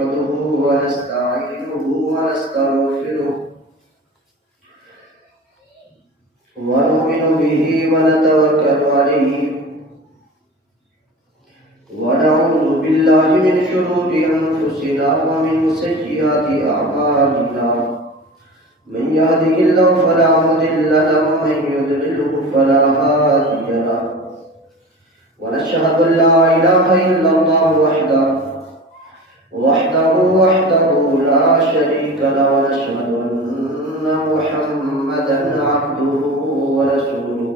نحمده ونستعينه ونستغفره ونؤمن به ونتوكل عليه ونعوذ بالله من شرور أنفسنا ومن سيئات أعمالنا من يهده الله فلا مضل له ومن يضلله فلا هادي له ونشهد أن لا إله إلا الله وحده لا شريك له ونشهد أن محمدا عبده ورسوله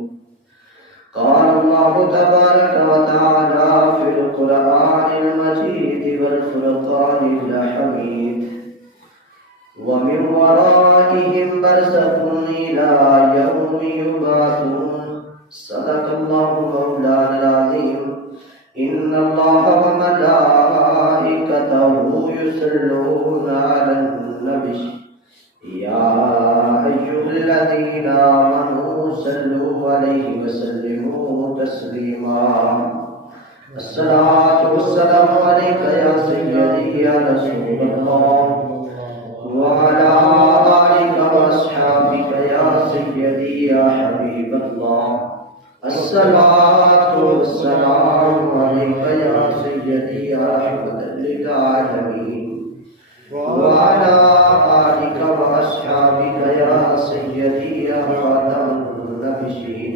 قال الله تبارك وتعالى في القرآن المجيد والفرقان الحميد ومن ورائهم برزخ إلى يوم يبعثون صدق الله مولانا العظيم إن الله وملائكته يصلون على النبي يا أيها الذين آمنوا صلوا عليه وسلموا تسليما الصلاة والسلام عليك يا سيدي يا رسول الله وعلى آلك وأصحابك يا سيدي يا حبيب الله الصلاة والسلام عليك يا سيدي يا رحمة للعالمين وعلى آلك وأصحابك يا سيدي يا خاتم النبيين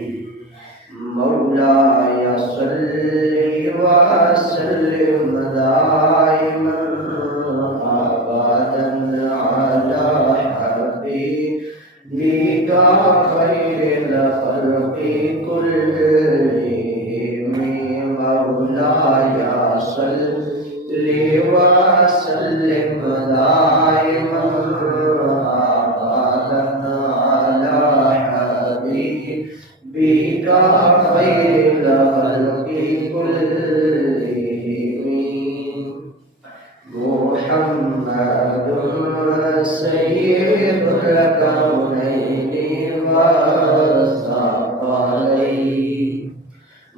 مولاي صل وسلم دائما أبدا على حبيبك خير الخلق كلهم مولاي صل وسلم دائما أبدا على حبيبك خير الخلق كلهم محمد سيد الكونين والثقلين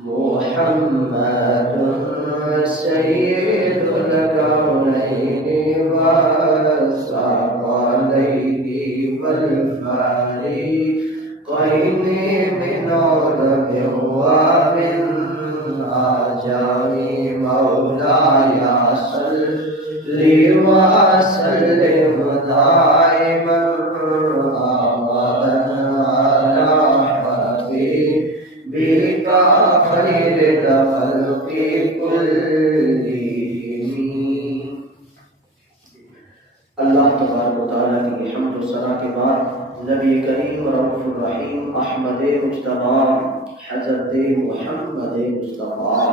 محمد سيد الكونين والثقلين والفريقين من عرب ومن عجم مولاي صل وسلم دائما أبدا على حبيبك خير الخلق كلهم. اللہ تبارک و تعالیٰ کی حمد و ثنا کے بعد نبی کریم رؤوف الرحیم احمد مجتبی حضرت محمد مصطفیٰ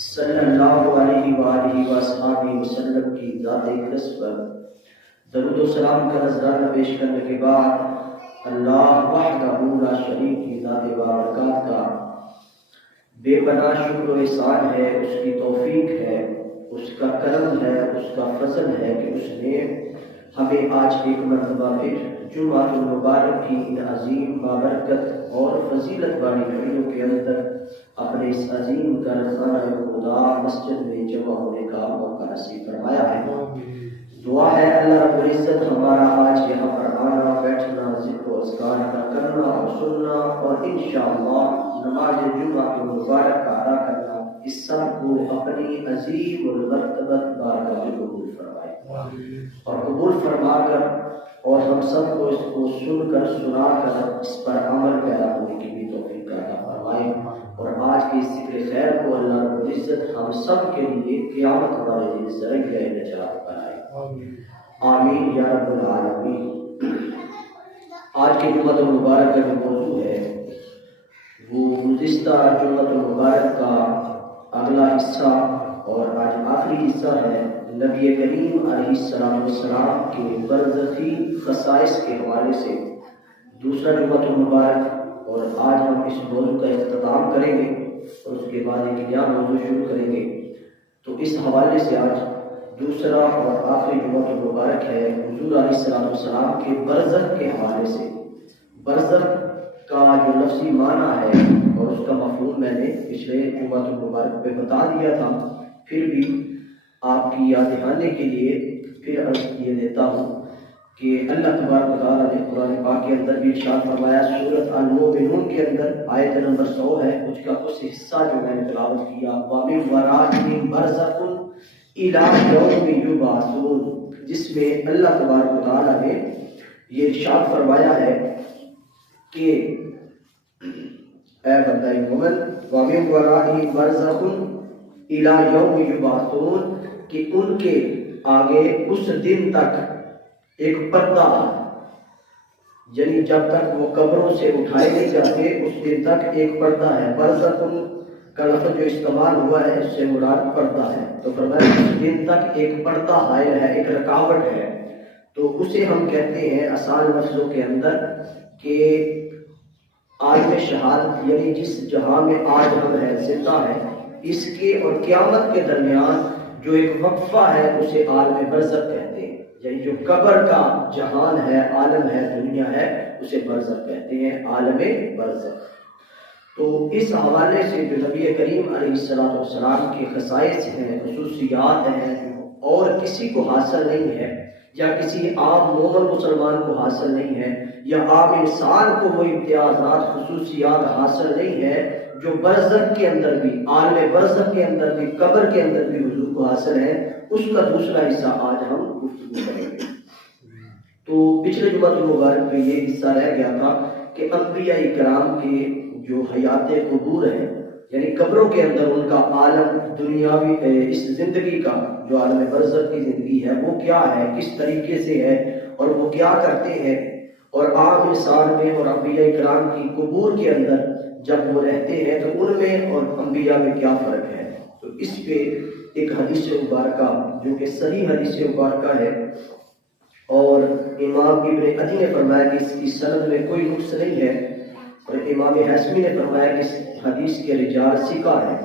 صلی اللہ علیہ وآلہ وصحبہ وسلم کی ذات اقدس پر درود و سلام کا نذرانہ پیش کرنے کے بعد اللہ وحدہ لا شریک کی ذات بابرکات کا بے پناہ شکر و احسان ہے، اس کی توفیق ہے، اس کا کرم ہے، اس کا فضل ہے کہ اس نے ہمیں آج ایک مرتبہ پھر جمعۃ المبارک کی ان عظیم بابرکت اور فضیلت والی گھڑیوں کے اندر اپنے اس عظیم کارخانہ خدا مسجد میں جمع ہونے کا موقع نصیب فرمایا ہے۔ دعا ہے اللہ رب العزت ہمارا آج یہاں پر آنا، بیٹھنا، ذکر و اذکار کا کرنا اور سننا اور انشاءاللہ نماز جمعہ مبارک کا ادا کرنا، اس سب کو اپنی عظیم المرتبت بارگاہ میں قبول فرمائے اور قبول فرما کر اور ہم سب کو اس کو سن کر سنا کر اس پر عمل پیدا ہونے کی بھی توفیق عطا فرمائے اور آج کی اس ذکر خیر کو اللہ رب العزت ہم سب کے لیے قیامت والے دن ذریعہ نجات بنائے، آمین یا رب العالمین۔ آج کی جمعۃ المبارک کا جو موضوع ہے وہ گزشتہ جمعۃ المبارک کا اگلا حصہ اور آج آخری حصہ ہے نبی کریم علیہ السلام کے برزخی خصائص کے حوالے سے دوسرا جمعۃ المبارک، اور آج ہم اس موضوع کا اختتام کریں گے اور اس کے بعد ایک نیا موضوع شروع کریں گے۔ تو اس حوالے سے آج دوسرا اور آخری جمعۃ المبارک ہے حضور علیہ السلام کے برزخ کے حوالے سے۔ برزخ کا جو لفظی معنی ہے اور اس کا مفہوم میں نے پچھلے جمعۃ المبارک پہ بتا دیا تھا، پھر بھی آپ کی یاد دہانی کے لیے پھر عرض یہ دیتا ہوں کہ اللہ تبارک و تعالیٰ نے قرآن پاک کے اندر بھی ارشاد فرمایا، سورۃ المؤمنون کے اندر آیت نمبر 100 ہے، اس کا کچھ حصہ جو میں نے تلاوت کیا، وَمِن وَرَائِهِم بَرْزَخٌ إِلَىٰ يَوْمِ يُبْعَثُونَ، جس میں اللہ تبارک و تعالیٰ نے یہ ارشاد فرمایا ہے کہ اے بندہ مومن، وَمِن وَرَائِهِم بَرْزَخٌ إِلَىٰ يَوْمِ يُبْعَثُونَ، کہ ان کے آگے اس دن تک ایک پردہ ہے، یعنی جب تک وہ قبروں سے اٹھائے نہیں جاتے اس دن تک ایک پردہ ہے۔ برزخ کا لفظ جو استعمال ہوا ہے اس سے مراد پردہ ہے، تو فرمایا اس دن تک ایک پردہ حائل ہے، ایک رکاوٹ ہے، تو اسے ہم کہتے ہیں آسان لفظوں کے اندر کہ عالم شہادت، یعنی جس جہاں میں آج ہم ہیں زندہ ہے، اس کے اور قیامت کے درمیان جو ایک وقفہ ہے اسے عالم برزخ کہتے ہیں، یعنی جو قبر کا جہان ہے، عالم ہے، دنیا ہے، اسے برزخ کہتے ہیں، عالم برزخ۔ تو اس حوالے سے جو نبی کریم علیہ السلام کے خصائص ہیں، خصوصیات ہیں، اور کسی کو حاصل نہیں ہے، یا کسی عام مومن مسلمان کو حاصل نہیں ہے، یا عام انسان کو وہ امتیازات خصوصیات حاصل نہیں ہے جو برزخ کے اندر بھی، عالم برزخ کے اندر بھی، قبر کے اندر بھی حضور کو حاصل ہے، اس کا دوسرا حصہ آج ہم گفتگو کریں گے۔ تو پچھلے جمعہ المبارک میں یہ حصہ رہ گیا تھا کہ انبیاء کرام کے جو حیات قبور ہیں، یعنی قبروں کے اندر ان کا عالم دنیاوی اس زندگی کا جو عالم برزخ کی زندگی ہے وہ کیا ہے، کس طریقے سے ہے، اور وہ کیا کرتے ہیں، اور عام انسان میں اور انبیاء کرام کی قبور کے اندر جب وہ رہتے ہیں تو ان میں اور انبیاء میں کیا فرق ہے۔ تو اس پہ ایک حدیث مبارکہ جو کہ صحیح حدیث مبارکہ ہے، اور امام ابن عدی نے فرمایا کہ اس کی سند میں کوئی نقص نہیں ہے، اور امام حسمی نے فرمایا کہ اس حدیث کے رجال ثقہ ہے،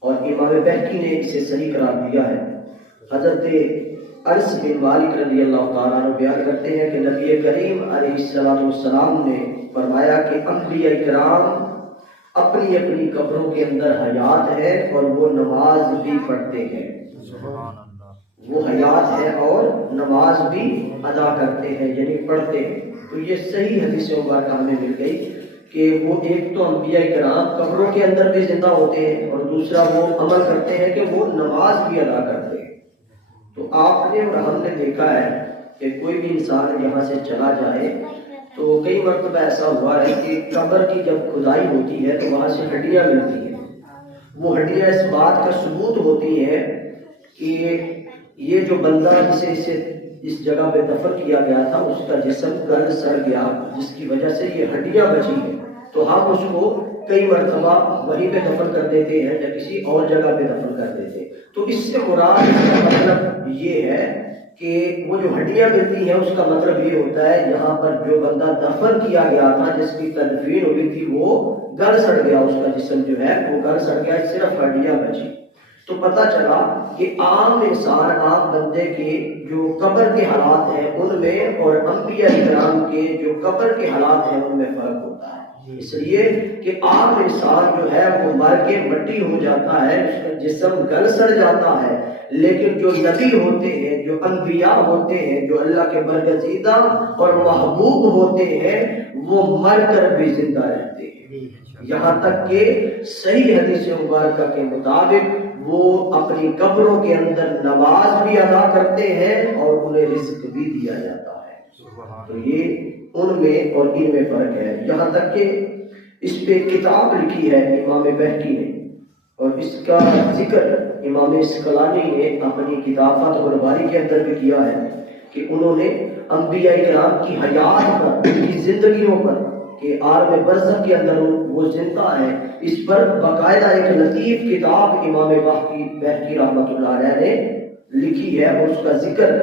اور امام بہقی نے اسے صحیح قرار دیا ہے۔ حضرت انس بن مالک رضی اللہ تعالیٰ عنہ بیان کرتے ہیں کہ نبی کریم علیہ السلام نے فرمایا کہ انبیاء کرام اپنی اپنی قبروں کے اندر حیات ہے اور وہ نماز بھی پڑھتے ہیں، وہ حیات ہے اور نماز بھی ادا کرتے ہیں، یعنی پڑھتے ہیں۔ تو یہ صحیح حدیث مبارکہ ہمیں مل گئی کہ وہ ایک تو انبیاء کرام قبروں کے اندر بھی زندہ ہوتے ہیں، اور دوسرا وہ عمل کرتے ہیں کہ وہ نماز بھی ادا کرتے ہیں۔ تو آپ نے اور ہم نے دیکھا ہے کہ کوئی بھی انسان یہاں سے چلا جائے تو کئی مرتبہ ایسا ہوا ہے کہ قبر کی جب کھدائی ہوتی ہے تو وہاں سے ہڈیاں ملتی ہیں، وہ ہڈیاں اس بات کا ثبوت ہوتی ہے کہ یہ جو بندہ جسے اس جگہ پہ دفن کیا گیا تھا اس کا جسم گل سڑ گیا، جس کی وجہ سے یہ ہڈیاں بچی ہیں، تو ہم اس کو کئی مرتبہ وہیں پہ دفن کر دیتے ہیں یا کسی اور جگہ پہ دفن کر دیتے ہیں۔ تو اس سے مراد کا مطلب یہ ہے کہ وہ جو ہڈیاں ملتی ہیں اس کا مطلب یہ ہوتا ہے یہاں پر جو بندہ دفن کیا گیا تھا، جس کی تدفین ہوئی تھی، وہ گل سڑ گیا، اس کا جسم جو ہے وہ گل سڑ گیا، صرف ہڈیاں بچی۔ تو پتہ چلا کہ عام انسان، عام بندے کے جو قبر کے حالات ہیں ان میں اور انبیاء کرام کے جو قبر کے حالات ہیں ان میں فرق ہوتا ہے، اس لیے کہ عام انسان جو ہے وہ مر کے مٹی ہو جاتا ہے، اس کا جسم گل سڑ جاتا ہے، لیکن جو نبی ہوتے ہیں، جو انبیاء ہوتے ہیں، جو اللہ کے برگزیدہ اور محبوب ہوتے ہیں، وہ مر کر بھی زندہ رہتے ہیں، یہاں تک کہ صحیح حدیث مبارکہ کے مطابق وہ اپنی قبروں کے اندر نماز بھی ادا کرتے ہیں اور انہیں رزق بھی دیا جاتا ہے۔ تو یہ ان میں اور ان میں فرق ہے، یہاں تک کہ اس پہ کتاب لکھی ہے امام بہقی نے، اور اس کا ذکر امام اسقلانی نے اپنی کتاب فتح الباری کے اندر بھی کیا ہے کہ انہوں نے انبیاء کرام کی حیات پر، ان کی زندگیوں پر، کہ عالم برزخ کے اندر وہ زندہ ہے، اس پر باقاعدہ ایک لطیف کتاب امام بہقی رحمۃ اللہ علیہ نے لکھی ہے، اور اس کا ذکر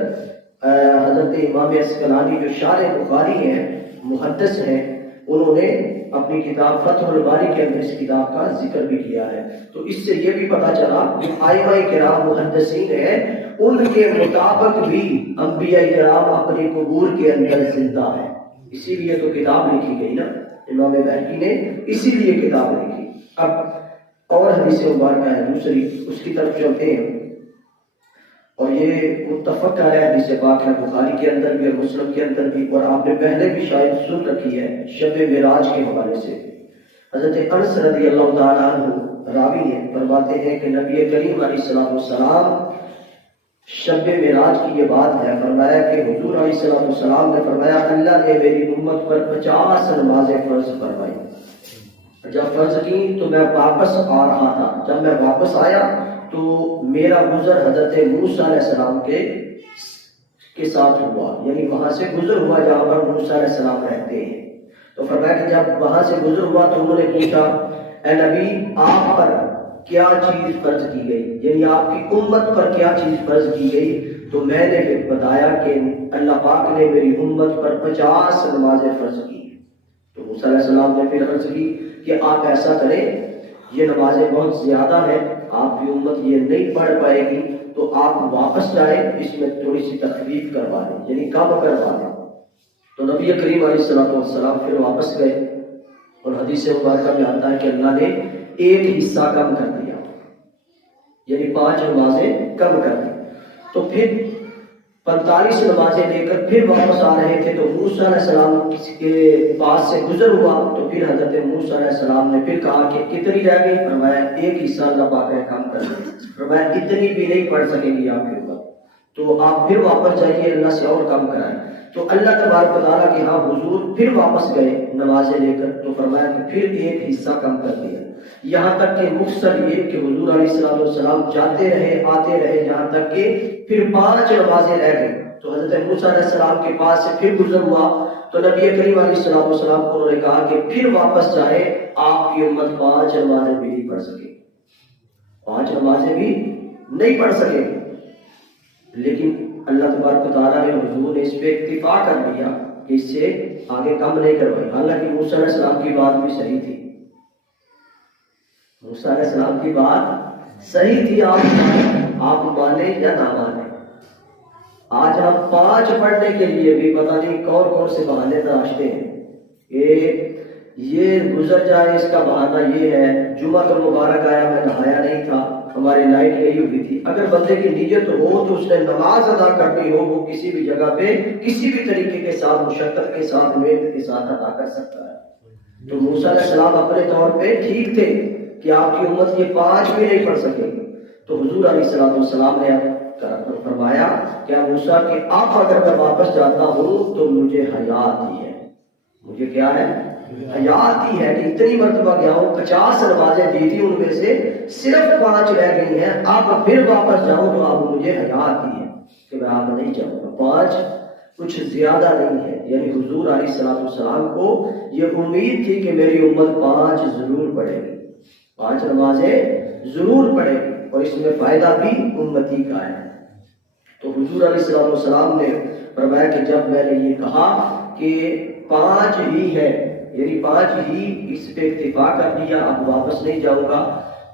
حضرت امام اسقلانی جو شارح بخاری ہیں، محدث ہیں، انہوں نے اپنی کتاب فتح الباری کے اندر اس کتاب کا ذکر بھی کیا ہے۔ تو اس سے یہ بھی پتہ چلا کہ ائمہ کرام محدثین ہیں، ان کے مطابق بھی انبیاء کرام اپنی قبور کے اندر زندہ ہیں، اسی لیے تو کتاب لکھی گئی نا، امام بہقی نے اسی لیے کتاب لکھی۔ اب اور حدیث مبارکہ ہے دوسری، اس کی طرف چلتے ہیں۔ اور یہ متفق علیہ حدیث پاک ہے، بخاری کے اندر بھی اور مسلم کے اندر بھی، اور آپ نے پہلے بھی شاید سن رکھی ہے شب معراج کے حوالے سے۔ حضرت انس رضی اللہ تعالیٰ عنہ راوی ہیں، فرماتے ہیں کہ نبی کریم علیہ السلام شب معراج کی یہ بات ہے، فرمایا کہ حضور علیہ السلام نے فرمایا اللہ نے میری امت پر 50 نمازیں فرض فرمائی۔ جب فرض کی تو میں واپس آ رہا تھا، جب میں واپس آیا تو میرا گزر حضرت موسیٰ علیہ السلام کے ساتھ ہوا، یعنی وہاں سے گزر ہوا جہاں پر موسیٰ علیہ السلام رہتے ہیں۔ تو فرمایا کہ جب وہاں سے گزر ہوا تو انہوں نے پوچھا اے نبی آپ پر کیا چیز فرض کی گئی، یعنی آپ کی امت پر کیا چیز فرض کی گئی؟ تو میں نے بتایا کہ اللہ پاک نے میری امت پر 50 نمازیں فرض کی۔ تو موسیٰ علیہ السلام نے پھر عرض کی کہ آپ ایسا کریں، یہ نمازیں بہت زیادہ ہیں، آپ کی امت یہ نہیں پڑھ پائے گی، تو آپ واپس جائیں، اس میں تھوڑی سی تخفیف کروا دیں، یعنی کم کروا دیں۔ تو نبی کریم علیہ السلام پھر واپس گئے، اور حدیث مبارکہ میں آتا ہے کہ اللہ نے ایک حصہ کم کر دیا، یعنی 5 نمازیں کم کر دی۔ تو پھر 45 نمازیں لے کر پھر واپس آ رہے تھے، تو موسیٰ علیہ السلام کے پاس سے گزر ہوا، تو پھر حضرت موسیٰ علیہ السلام نے پھر کہا کہ کتنی رہ گئی؟ فرمایا ایک حصہ اللہ پاک نے کم کر دیا۔ فرمایا اتنی بھی نہیں پڑھ سکیں گی آپ کے اوپر، تو آپ پھر واپس جائیے اللہ سے اور کم کرائیں۔ تو اللہ تبارک و تعالیٰ کہ ہاں حضور پھر واپس گئے نمازیں لے کر، تو فرمایا کہ پھر ایک حصہ کم کر دیا، یہاں تک کہ مختصر یہ کہ حضور علیہ السلام جاتے رہے آتے رہے، یہاں تک کہ پھر 5 نمازیں رہ گئی۔ تو حضرت موسیٰ علیہ السلام کے پاس سے پھر گزر ہوا، تو نبی کریم علیہ السلام کو انہوں نے کہا کہ پھر واپس جائے، آپ کی امت 5 نمازیں بھی نہیں پڑھ سکے، 5 نمازیں بھی نہیں پڑھ سکے۔ لیکن اللہ تبارک و تعالیٰ نے حضور نے اس پہ اکتفا کر دیا کہ اس سے آگے کم نہیں کروائی۔ حالانکہ موسیٰ علیہ السلام کی بات بھی صحیح تھی، موسیٰ علیہ السلام کی بات صحیح تھی، آپ مانے یا نہ مانے۔ آج ہم 5 پڑھنے کے لیے بھی پتہ نہیں کون کون سے بہانے تراشتے ہیں کہ یہ گزر جائے، اس کا بہانہ یہ ہے جمعہ کا مبارک آیا میں نہایا نہیں تھا، ہماری لائٹ گئی ہوئی تھی۔ اگر بندے کی نیت ہو تو اس نے نماز ادا کرنی ہو، وہ کسی بھی جگہ پہ کسی بھی طریقے کے ساتھ مشقت کے ساتھ محنت کے ساتھ ادا کر سکتا ہے۔ تو موسیٰ علیہ السلام اپنے طور پہ ٹھیک تھے کہ آپ کی امت یہ 5 بھی نہیں پڑھ سکے گی۔ تو حضور علیہ السلام نے فرمایا کہ موسیٰ کہ آپ اگر میں واپس جاتا ہوں تو مجھے حیا آتی ہے، مجھے کیا ہے؟ حیا آتی ہے کہ اتنی مرتبہ گیا ہوں، 50 نمازیں دی تھی، ان میں سے صرف 5 رہ گئی ہیں، آپ پھر واپس جاؤں تو آپ مجھے حیا آتی ہے کہ میں آپ نہیں جاؤں گا۔ 5 کچھ زیادہ نہیں ہے، یعنی حضور علیہ السلام کو یہ امید تھی کہ میری امت 5 ضرور پڑھے گی، 5 نمازیں ضرور پڑھے گی، اور اس میں فائدہ بھی امتی کا ہے۔ تو حضور علیہ السلام نے فرمایا کہ جب میں نے یہ کہا کہ 5 ہی ہے، یعنی 5 ہی، اس پہ اکتفا کر دیا، اب واپس نہیں جاؤں گا،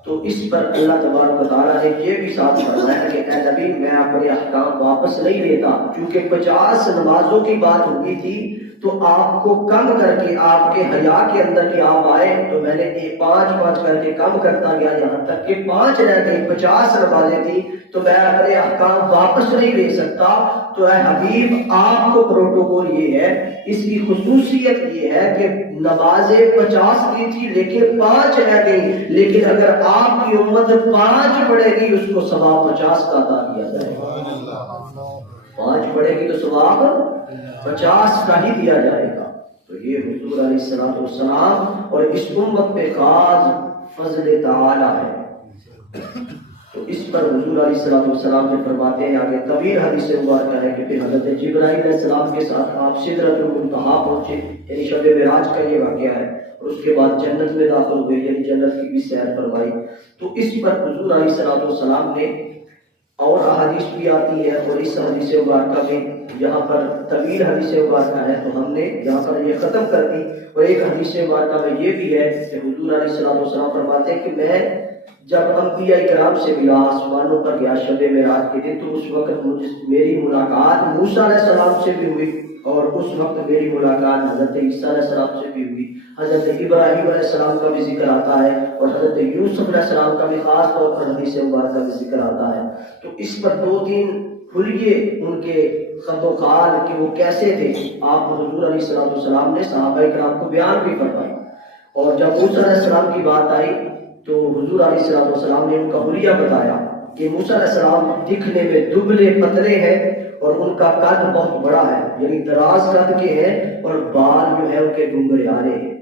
تو اس پر اللہ تبارک و تعالیٰ نے یہ بھی ساتھ فرمایا کہ اے نبی میں اپنے احکام واپس نہیں لیتا، چونکہ 50 نمازوں کی بات ہوئی تھی تو آپ کو کم کر کے آپ کے حیا کے اندر کہ آپ آئے تو میں نے 5 کر کے کم کرتا گیا، یہاں تک کہ 5 رہ گئی، 50 نمازیں تھی، تو میں اپنے احکام واپس نہیں لے سکتا۔ تو اے حبیب آپ کو پروٹوکول یہ ہے، اس کی خصوصیت یہ ہے کہ نمازیں 50 کی تھی لیکن 5 رہ گئی، لیکن اگر آپ کی امت 5 پڑھے گی اس کو ثواب 50 کا عطا کیا جائے گا، 5 پڑھے گی تو ثواب 50 کا ہی دیا جائے گا۔ تو یہ حضور علیہ السلام اور اس امت پہ خاص فضل تعالی ہے۔ تو اس پر حضور علیہ السلام نے فرماتے ہیں، آگے طویل حدیث مبارکہ ہے کہ پھر حضرت جبرائیل علیہ السلام کے ساتھ آپ سدرۃ المنتہا پہنچے، یعنی شب معراج کا یہ واقعہ ہے، اور اس کے بعد جنت میں داخل ہوئے، یعنی جنت کی بھی سیر فرمائی۔ تو اس پر حضور علیہ السلام نے، اور احادیث بھی آتی ہے، اور اس حدیث مبارکہ میں یہاں پر طویل حدیث مبارکہ ہے تو ہم نے یہاں پر یہ ختم کر دی۔ اور ایک حدیث مبارکہ میں یہ بھی ہے کہ حضور علیہ السلام فرماتے ہیں کہ میں جب انبیاء کرام سے ملا، آسمانوں پر گیا شب معراج کے دن، تو اس وقت میری ملاقات موسیٰ علیہ السلام سے بھی ہوئی، اور اس وقت میری ملاقات حضرت عیسیٰ علیہ السلام سے بھی ہوئی۔ حضرت ابراہیم علیہ السلام کا بھی ذکر آتا ہے، اور حضرت یوسف علیہ السلام کا بھی خاص طور پر حدیث مبارکہ کا ذکر آتا ہے۔ تو اس پر 2-3 حلیے ان کے خط و خال کہ وہ کیسے تھے، آپ حضور علیہ السلام نے صحابہ کرام کو بیان بھی فرمائی۔ اور جب موسیٰ علیہ السلام کی بات آئی تو حضور علیہ السلام نے ان کا حلیہ بتایا کہ موسیٰ علیہ السلام دکھنے میں دبلے پتلے ہیں، اور ان کا قد بہت بڑا ہے، یعنی دراز قد کے ہیں، اور بال جو ہے ان کے گنگریالے ہیں،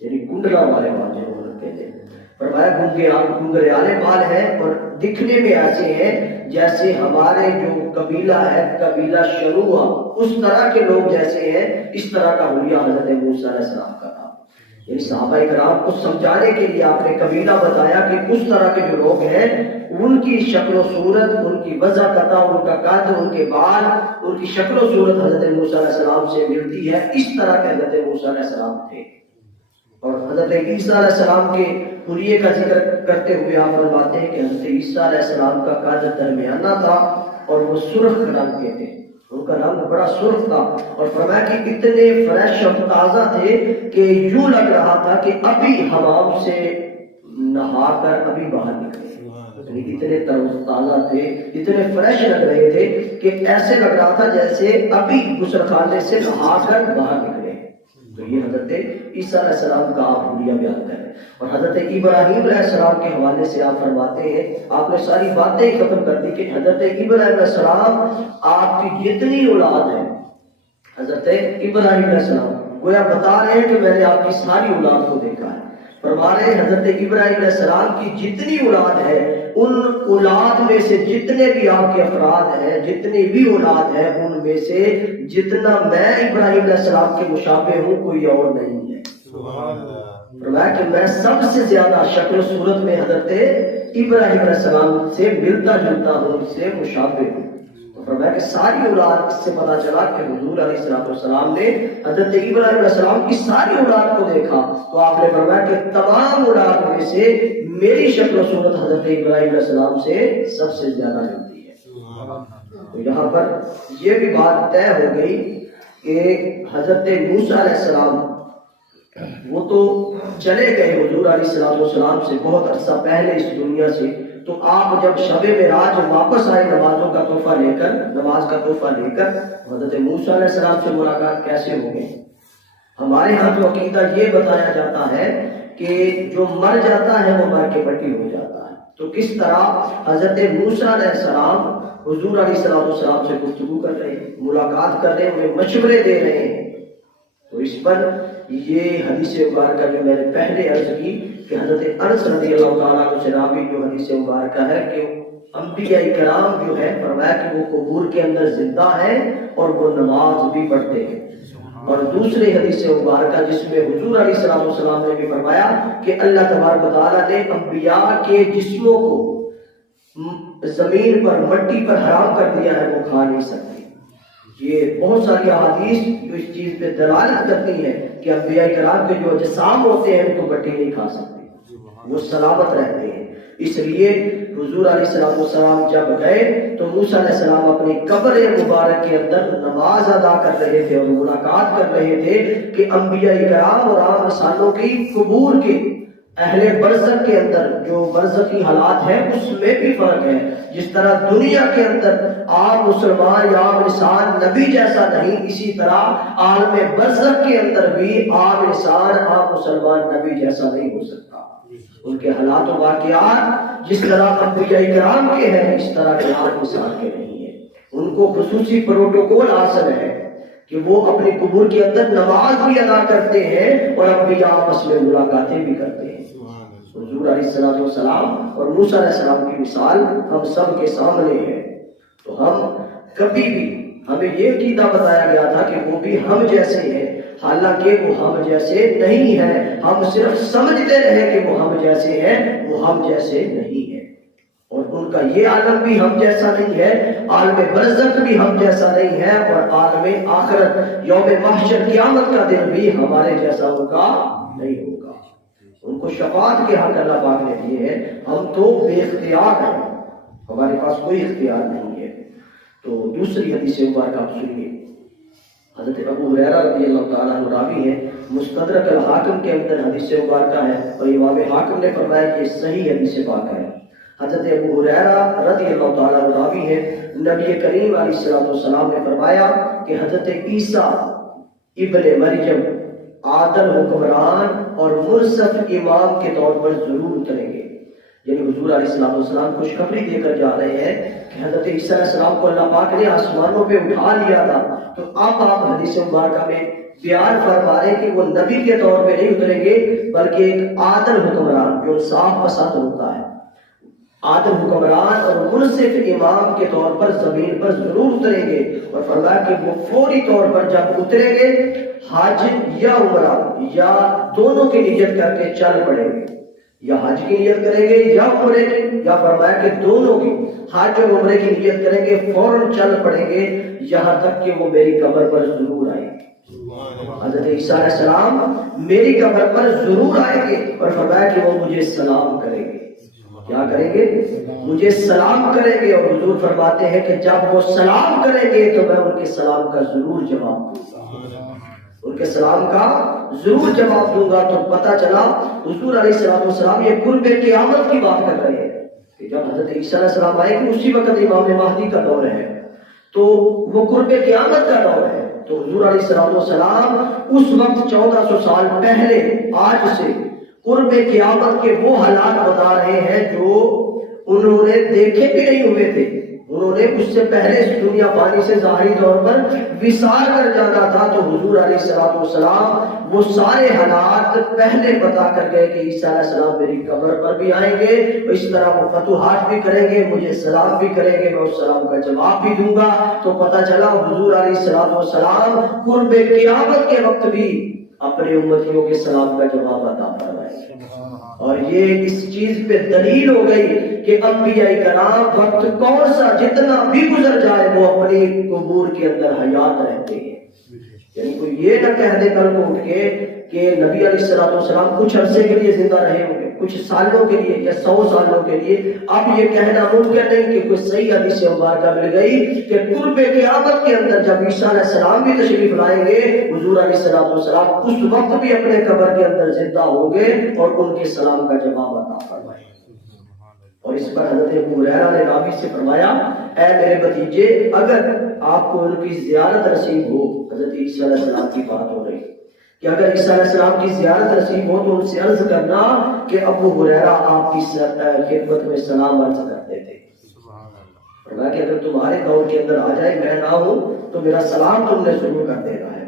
یعنی کنڈلا والے بال جو ان کے ہیں۔ فرمایا گنگریالے بال ہیں، اور دکھنے میں ایسے ہیں جیسے ہمارے جو قبیلہ ہے، قبیلہ شروع، اس طرح کے لوگ جیسے ہیں، اس طرح کا حلیہ حضرت موسیٰ علیہ السلام کا تھا۔ یعنی صحابہ کرام کو سمجھانے کے لیے آپ نے قبیلہ بتایا کہ اس طرح کے جو لوگ ہیں ان کی شکل و صورت، ان کی وضع قطع، ان کا قد، ان کے بال، ان کی شکل و صورت حضرت موسیٰ علیہ السلام سے ملتی ہے، اس طرح کے حضرت موسیٰ علیہ السلام تھے۔ اور حضرت عیسیٰ علیہ السلام کے حلیے کا ذکر کرتے ہوئے آپ فرماتے ہیں کہ حضرت عیسیٰ علیہ السلام کا قد درمیانہ تھا، اور وہ سرخ رنگ کے تھے، ان کا رنگ بڑا سرخ تھا، اور فرمایا کہ اتنے فریش اور تازہ تھے کہ یوں لگ رہا تھا کہ ابھی حمام سے نہا کر ابھی باہر نکلے، یعنی اتنے تازہ تھے، اتنے فریش لگ رہے تھے کہ ایسے لگ رہا تھا جیسے ابھی غسل خانے سے نہا کر باہر نکلے۔ تو یہ حضرت عیسیٰ علیہ السلام کا آپ حلیہ بیان کریں۔ اور حضرت ابراہیم علیہ السلام کے حوالے سے آپ فرماتے ہیں، آپ نے ساری باتیں ختم کر دی کہ حضرت ابراہیم علیہ السلام آپ کی جتنی اولاد ہے، حضرت ابراہیم علیہ السلام گویا بتا رہے ہیں کہ میں نے آپ کی ساری اولاد کو دیکھا ہے۔ فرما رہے ہیں حضرت ابراہیم علیہ السلام کی جتنی اولاد ہے، ان اولاد میں سے جتنے بھی آپ کے افراد ہیں، جتنی بھی اولاد ہے، ان میں سے جتنا میں ابراہیم علیہ السلام کے مشابہ ہوں کوئی اور نہیں ہے۔ فرمایا کہ میں سب سے زیادہ شکل و صورت میں حضرت ابراہیم علیہ السلام سے ملتا جلتا ہوں، ان سے مشابہ ہوں۔ فرمایا کہ ساری اولاد سے پتا چلا کہ حضور علیہ السلام نے حضرت ابراہیم علیہ السلام کی ساری اولاد کو دیکھا، تو آپ نے فرمایا کہ تمام اولاد میں سے میری شکل و صورت حضرت ابراہیم علیہ السلام سے سب سے زیادہ ملتی ہے۔ تو یہاں پر یہ بھی بات طے ہو گئی کہ حضرت موسیٰ علیہ السلام وہ تو چلے گئے حضور علیہ السلام سے بہت عرصہ پہلے اس دنیا سے، تو آپ جب شب معراج واپس آئے نمازوں کا تحفہ لے کر، نماز کا تحفہ لے کر، حضرت موسیٰ علیہ السلام سے ملاقات کیسے ہو گئی؟ ہمارے ہاں تو عقیدہ یہ بتایا جاتا ہے کہ جو مر جاتا ہے وہ مر کے مٹی ہو جاتا ہے، تو کس طرح حضرت موسیٰ علیہ السلام حضور علیہ السلام سے گفتگو کر رہے ہیں، ملاقات کر رہے ہیں، انہیں مشورے دے رہے ہیں۔ تو اس پر یہ حدیث مبارکہ جو میں نے پہلے عرض کی کہ حضرت انس رضی اللہ تعالیٰ عنہ سے راوی جو حدیث مبارکہ ہے کہ انبیاء کرام جو ہے فرمایا کہ وہ قبور کے اندر زندہ ہیں اور وہ نماز بھی پڑھتے ہیں۔ اور دوسری حدیث مبارکہ جس میں حضور علیہ السلام نے بھی فرمایا کہ اللہ تبارک و تعالیٰ نے انبیاء کے جسموں کو زمین پر مٹی پر حرام کر دیا ہے، وہ کھا نہیں سکتے۔ یہ بہت ساری احادیث جو اس چیز پہ دلالت کرتی ہیں کہ انبیاء کرام کے جو اجسام ہوتے ہیں ان کو مٹی نہیں کھا سکتے، وہ سلامت رہتے ہیں۔ اس لیے حضور علیہ السلام جب گئے تو موسیٰ علیہ السلام اپنی قبر مبارک کے اندر نماز ادا کر رہے تھے اور ملاقات کر رہے تھے کہ انبیاء کرام اور عام انسانوں کی قبور کے اہل برزخ کے اندر جو برزخی حالات ہیں اس میں بھی فرق ہے۔ جس طرح دنیا کے اندر عام مسلمان یا عام انسان نبی جیسا نہیں، اسی طرح عالم برزخ کے اندر بھی عام انسان عام مسلمان نبی جیسا نہیں ہو سکتا۔ ان کے حالات و واقعات جس طرح انبیاء کرام کے ہیں اس طرح کے عام انسان کے نہیں ہیں۔ ان کو خصوصی پروٹوکول حاصل ہے کہ وہ اپنی قبور کے اندر نماز بھی ادا کرتے ہیں اور انبیاء آپس میں ملاقاتیں بھی کرتے ہیں۔ حضور علیہ السلام اور موسیٰ علیہ السلام کی مثال ہم سب کے سامنے ہے۔ تو ہم کبھی بھی ہمیں یہ عقیدہ بتایا گیا تھا کہ وہ بھی ہم جیسے ہیں، حالانکہ وہ ہم جیسے نہیں ہیں، ہم صرف سمجھتے رہے کہ وہ ہم جیسے ہیں، وہ ہم جیسے نہیں ہیں۔ اور ان کا یہ عالم بھی ہم جیسا نہیں ہے، عالم برزخ بھی ہم جیسا نہیں ہے، اور عالم آخرت یوم محشر قیامت کا دن بھی ہمارے جیسا ہوگا نہیں ہوگا۔ ان کو شفاعت کے حق اللہ پاک نے دیے ہیں، ہم تو بے اختیار ہیں، ہمارے پاس کوئی اختیار نہیں ہے۔ تو دوسری حدیث مبارکہ آپ سنیے، حضرت ابو ہریرہ رضی اللہ تعالیٰ عنہ راوی ہے، مستدرک الحاکم کے اندر حدیث مبارکہ ہے، اور امام حاکم نے فرمایا کہ یہ صحیح حدیث پاک ہے۔ حضرت ابو ہریرہ رضی اللہ تعالیٰ عنہ راوی ہے، نبی کریم علیہ السلام نے فرمایا کہ حضرت عیسیٰ ابن مریم عادل حکمران اور منصف امام کے طور پر ضرور اتریں گے۔ یعنی حضور علیہ السلام خوشخبری دے کر جا رہے ہیں کہ حضرت عیسیٰ علیہ السلام کو اللہ پاک نے آسمانوں پہ اٹھا لیا تھا، تو اب آپ حدیث مبارکہ میں بیان فرما رہے ہیں کہ وہ نبی کے طور پہ نہیں اتریں گے، بلکہ ایک عادل حکمران جو انصاف پسند ہوتا ہے، عادل حکمران اور منصف امام کے طور پر زمین پر ضرور اتریں گے۔ اور فرمایا کہ وہ فوری طور پر جب اتریں گے حج یا عمرہ یا دونوں کی نیت کر کے چل پڑیں گے، یا حج کی نیت کریں گے یا عمرے کی، یا فرمایا کہ دونوں کی، حج اور عمرے کی نیت کریں گے، فوراً چل پڑیں گے یہاں تک کہ وہ میری قبر پر ضرور آئیں گے۔ حضرت عیسیٰ علیہ السلام میری قبر پر ضرور آئیں گے، اور فرمایا کہ وہ مجھے سلام کریں گے۔ کیا کریں گے؟ مجھے سلام کریں گے، اور حضور فرماتے ہیں کہ جب وہ سلام کریں گے تو میں ان کے سلام کا ضرور جواب دوں گا، ان کے سلام کا ضرور جواب دوں گا۔ تو پتہ چلا حضور علیہ السلام یہ قرب قیامت کی بات کر رہے ہیں کہ جب حضرت عیسیٰ علیہ السلام آئے کہ اسی وقت امام مہدی کا دور ہے، تو وہ قرب قیامت کا دور ہے۔ تو حضور علیہ السلام اس وقت 1400 سال پہلے آج سے قرب قیامت کے وہ حالات بتا رہے ہیں جو انہوں نے دیکھے بھی نہیں ہوئے تھے، انہوں نے اس سے پہلے اس دنیا پانی سے ظاہری طور پر وصال کر جانا تھا۔ تو حضور علیہ السلام وہ سارے حالات پہلے بتا کر گئے کہ عیسیٰ علیہ السلام میری قبر پر بھی آئیں گے، اس طرح وہ فتوحات بھی کریں گے، مجھے سلام بھی کریں گے، میں اس سلام کا جواب بھی دوں گا۔ تو پتہ چلا حضور علیہ السلام قرب قیامت کے وقت بھی اپنے امتیوں کے سلام کا جواب عطا فرمائیں گے۔ اور یہ اس چیز پہ دلیل ہو گئی کہ انبیاء کرام وقت کون سا جتنا بھی گزر جائے وہ اپنی قبور کے اندر حیات رہتے ہیں۔ یعنی کوئی یہ نہ کہہ دے کل کو اٹھ کے کہ نبی علیہ السلام کچھ عرصے کے لیے زندہ رہے ہوں گے، کچھ سالوں کے لیے یا 100 سالوں کے لیے۔ اب یہ کہنا ممکن نہیں کہ کوئی صحیح حدیث مبارکہ مل گئی کہ قرب قیامت کے اندر جب عیسیٰ علیہ السلام بھی تشریف لائیں گے، حضور علیہ السلام اس وقت بھی اپنے قبر کے اندر زندہ ہوں گے اور ان کے سلام کا جواب عطا فرمائیں گے۔ اور اس پر حضرت ابو ہریرہ نے راوی سے فرمایا، اے میرے بھتیجے، اگر آپ کو ان کی زیارت نصیب ہو، حضرت عیسیٰ علیہ السلام کی بات ہو رہی کہ اگر عیسیٰ علیہ السلام کی زیارت نصیب ہو تو ان سے عرض کرنا کہ ابو ہریرہ آپ کی خدمت میں سلام عرض کرتے تھے۔ فرمایا کہ اگر تمہارے دور کے اندر آ جائے میں نہ ہوں تو میرا سلام تم نے ضرور کر دینا ہے۔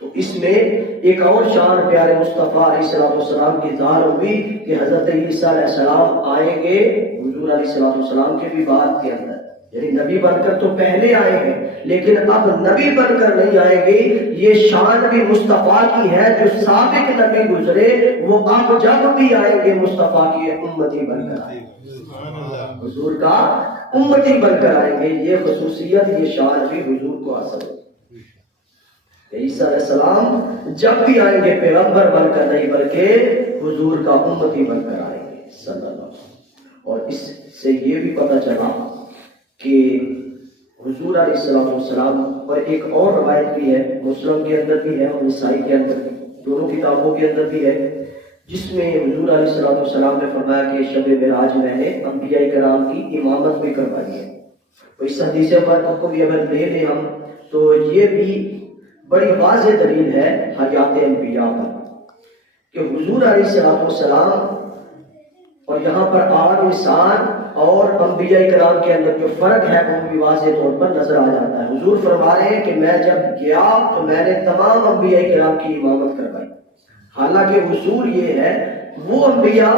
تو اس میں ایک اور شان پیارے مصطفیٰ علیہ السلام کی ظاہر ہوئی کہ حضرت عیسیٰ علیہ السلام آئیں گے حضور علیہ السلام کے بھی بعد کے اندر، یعنی نبی بن کر تو پہلے آئے ہیں لیکن اب نبی بن کر نہیں آئیں گے۔ یہ شان بھی مصطفیٰ کی ہے، جو سابق نبی گزرے وہ اب جب بھی آئیں گے مصطفیٰ کی امتی بن کر آئیں گے، حضور کا امتی بن کر آئیں گے۔ یہ خصوصیت، یہ شان بھی حضور کو حاصل ہے۔ عیسیٰ علیہ السلام جب بھی آئیں گے پیغمبر بن کر نہیں بلکہ حضور کا امتی بن کر آئیں گے صلی اللہ علیہ وسلم۔ اور اس سے یہ بھی پتہ چلا کہ حضور علیہ السلام، اور ایک اور روایت بھی ہے، مسلم کے اندر بھی ہے اور نسائی کے اندر بھی، دونوں کتابوں کے اندر بھی ہے، جس میں حضور علیہ السلام نے فرمایا کہ شب معراج میں نے انبیاء کرام کی امامت بھی کروائی ہے۔ تو اس حدیث مبارکہ کو بھی اگر لے لیں ہم تو یہ بھی بڑی واضح دلیل ہے حیات انبیاء پر کہ حضور علیہ السلام، اور یہاں پر عام انسان اور انبیاء کرام کے اندر جو فرق ہے وہ بھی واضح طور پر نظر آ جاتا ہے۔ حضور فرما رہے ہیں کہ میں جب گیا تو میں نے تمام انبیاء کرام کی امامت کروائی، حالانکہ حضور یہ ہے وہ انبیاء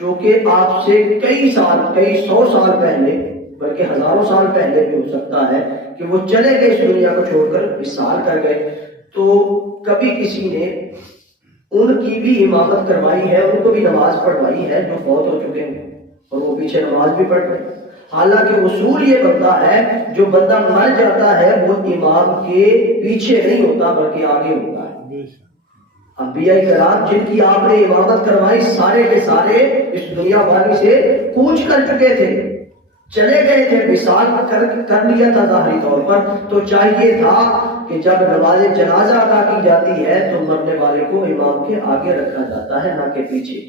جو کہ آپ سے کئی سو سال پہلے بلکہ ہزاروں سال پہلے بھی ہو سکتا ہے کہ وہ چلے گئے اس دنیا کو چھوڑ کر وصال کر گئے، تو کبھی کسی نے ان کی بھی امامت کروائی ہے، ان کو بھی نماز پڑھوائی ہے جو فوت ہو چکے ہیں اور وہ پیچھے نماز بھی پڑھ رہے ہیں۔ حالانکہ اصول یہ بنتا ہے جو بندہ مر جاتا ہے وہ امام کے پیچھے نہیں ہوتا بلکہ آگے ہوتا ہے۔ انبیاء کرام جن کی آپ نے امامت کروائی سارے کے سارے اس دنیا بانی سے کوچ کر چکے تھے، چلے گئے تھے، وصال کر لیا تھا ظاہری طور پر. تو چاہیے تھا کہ جب نماز جنازہ ادا کی جاتی ہے تو مرنے والے کو امام کے آگے رکھا جاتا ہے، نہ کہ پیچھے.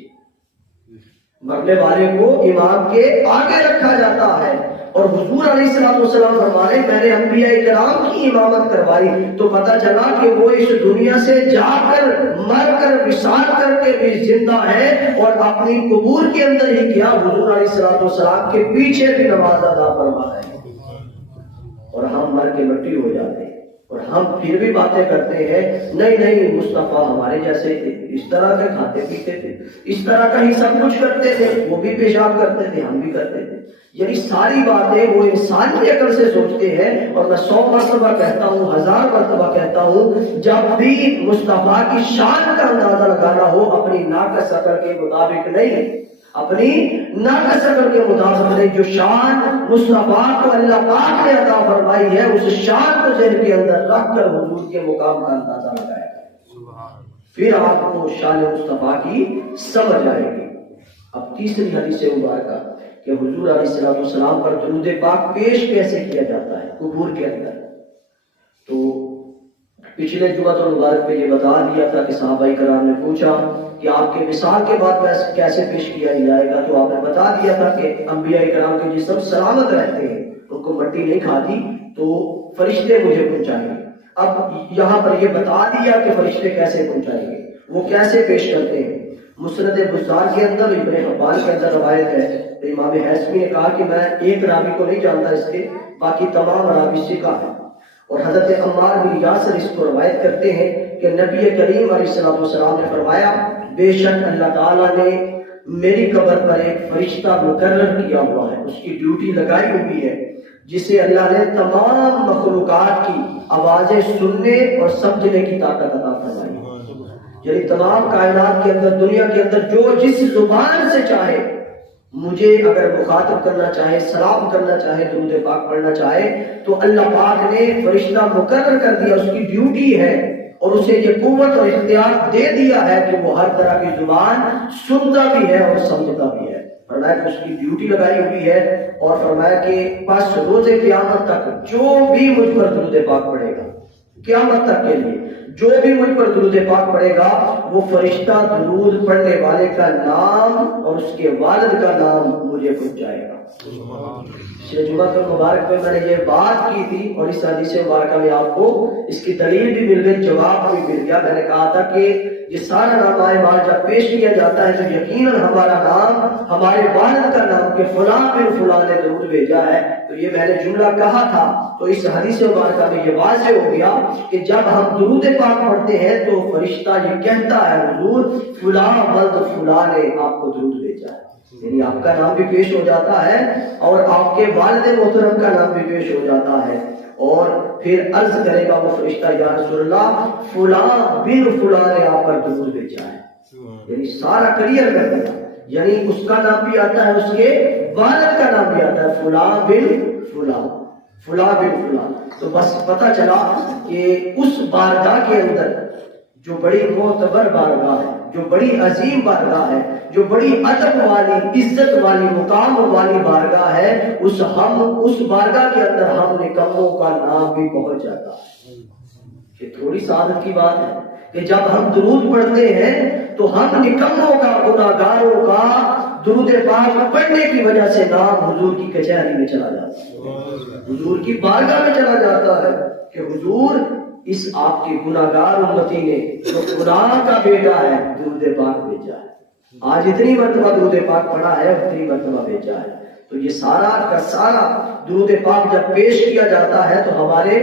مرنے والے کو امام کے آگے رکھا جاتا ہے. اور حضور علیہ السلام فرمانے میں نے انبیاء کرام کی امامت کروائی تو پتہ چلا کہ وہ اس دنیا سے جا کر مر کر وصال کر کے بھی زندہ ہے، اور اپنی قبور کے اندر ہی کیا حضور علیہ السلام کے پیچھے بھی نماز ادا فرما ہے. اور ہم مر کے مٹی ہو جاتے ہیں اور ہم پھر بھی باتیں کرتے ہیں نہیں مصطفیٰ ہمارے جیسے تھے، اس طرح کے کھاتے پیتے تھے، اس طرح کا ہی سب کچھ کرتے تھے، وہ بھی پیشاب کرتے تھے، ہم بھی کرتے تھے. یعنی ساری باتیں وہ انسان کی عقل سے سوچتے ہیں. اور میں 100 مرتبہ کہتا ہوں، 1000 مرتبہ کہتا ہوں، جب بھی مصطفیٰ کی شان کا اندازہ لگانا ہو اپنی ناقص عقل کے مطابق نہیں، اپنی ناقص عقل کے مطابق نہیں. جو شان مصطفیٰ کو اللہ پاک نے عطا فرمائی ہے اس شان کو ذہن کے اندر رکھ کر حضور کے مقام کا اندازہ لگائے، پھر آپ کو شان مصطفیٰ کی سمجھ آئے گی. اب تیسری حدیث مبارکہ کہ حضور علیہ السلام پر درود پاک پیش کیسے کیا جاتا ہے قبور کے اندر. تو پچھلے جمعہ المبارک میں یہ بتا دیا تھا کہ صحابہ کرام نے پوچھا کہ آپ کے وصال کے بعد کیسے پیش کیا جائے گا. تو آپ نے بتا دیا تھا کہ انبیاء کرام کے جسم سلامت رہتے ہیں، ان کو مٹی نہیں کھاتی، تو فرشتے مجھے پہنچائیں گے. اب یہاں پر یہ بتا دیا کہ فرشتے کیسے پہنچائیں گے، وہ کیسے پیش کرتے ہیں. مسند بزار کے اندر، ابن حبان کے اندر روایت ہے، امام حیثمی نے کہا کہ میں ایک راوی کو نہیں جانتا اس کے، باقی تمام راوی ثقہ ہیں. اور حضرت عمار بن یاسر اس کو روایت کرتے ہیں کہ نبی کریم علیہ السلام نے فرمایا بے شک اللہ تعالیٰ نے میری قبر پر ایک فرشتہ مقرر کیا ہوا ہے، اس کی ڈیوٹی لگائی ہوئی ہے، جسے اللہ نے تمام مخلوقات کی آوازیں سننے اور سمجھنے کی طاقت عطا فرمائی. یعنی تمام کائنات کے اندر، دنیا کے اندر جو جس زبان سے چاہے مجھے اگر مخاطب کرنا چاہے، سلام کرنا چاہے، درود پاک پڑھنا چاہے، تو اللہ پاک نے فرشتہ مقرر کر دیا، اس کی ڈیوٹی ہے، اور اسے یہ قوت اور اختیار دے دیا ہے کہ وہ ہر طرح کی زبان سنتا بھی ہے اور سمجھتا بھی ہے. فرمایا کہ اس کی ڈیوٹی لگائی ہوئی ہے. اور فرمایا کہ پس روز قیامت تک جو بھی مجھ پر درود پاک پڑھے گا، قیامت تک کے لیے جو بھی مجھ پر درود پاک پڑھے گا، وہ فرشتہ درود پڑھنے والے کا نام اور اس کے والد کا نام مجھے پہنچائے گا. پچھلے جمعہ مبارک میں نے یہ بات کی تھی، اور اس حدیث مبارکہ میں آپ کو اس کی دلیل بھی مل گئی، جواب بھی مل گیا. میں نے کہا تھا کہ یہ سارا نام مال جب پیش کیا جاتا ہے تو یقیناً ہمارا نام، ہمارے والد کا نام کہ فلاں بن فلاں نے درود بھیجا ہے. تو یہ میں نے جملہ کہا تھا. تو اس حدیث مبارکہ میں یہ واضح ہو گیا کہ جب ہم درود پاک پڑھتے ہیں تو فرشتہ یہ کہتا ہے حضور فلاں ولد فلاں نے آپ کو درود بھیجا ہے، یعنی آپ کا نام بھی پیش ہو جاتا ہے اور آپ کے والد محترم کا نام بھی پیش ہو جاتا ہے. اور پھر عرض کرے گا وہ فرشتہ یا رسول اللہ فلاں بن فلاں نے آپ پر درود بھیجا ہے، یعنی سارا کلیئر کر دیا. یعنی اس کا نام بھی آتا ہے، اس کے والد کا نام بھی آتا ہے، فلاں بن فلاں، فلاں بن فلاں. تو بس پتہ چلا کہ اس بارگاہ کے اندر جو بڑی معتبر بارگاہ ہے، جو بڑی عظیم بارگاہ ہے، جو بڑی ادب والی، عزت والی، مقام والی بارگاہ ہے، اس بارگاہ کے اندر ہم نکموں کا نام بھی پہنچ جاتا ہے. یہ تھوڑی سعادت کی بات ہے کہ جب ہم درود پڑھتے ہیں تو ہم نکموں کا، گناہگاروں کا درود پاک پڑھنے کی وجہ سے نام حضور کی کچہری میں چلا جاتا ہے، حضور کی بارگاہ میں چلا جاتا ہے کہ حضور اس آپ کے گناہگار امتی نے جو خدا کا بیٹا ہے درود پاک بھیجا ہے. آج اتنی مرتبہ درود پاک پڑھا ہے، اتنی مرتبہ بھیجا ہے. تو یہ سارا کا سارا درود پاک جب پیش کیا جاتا ہے تو ہمارے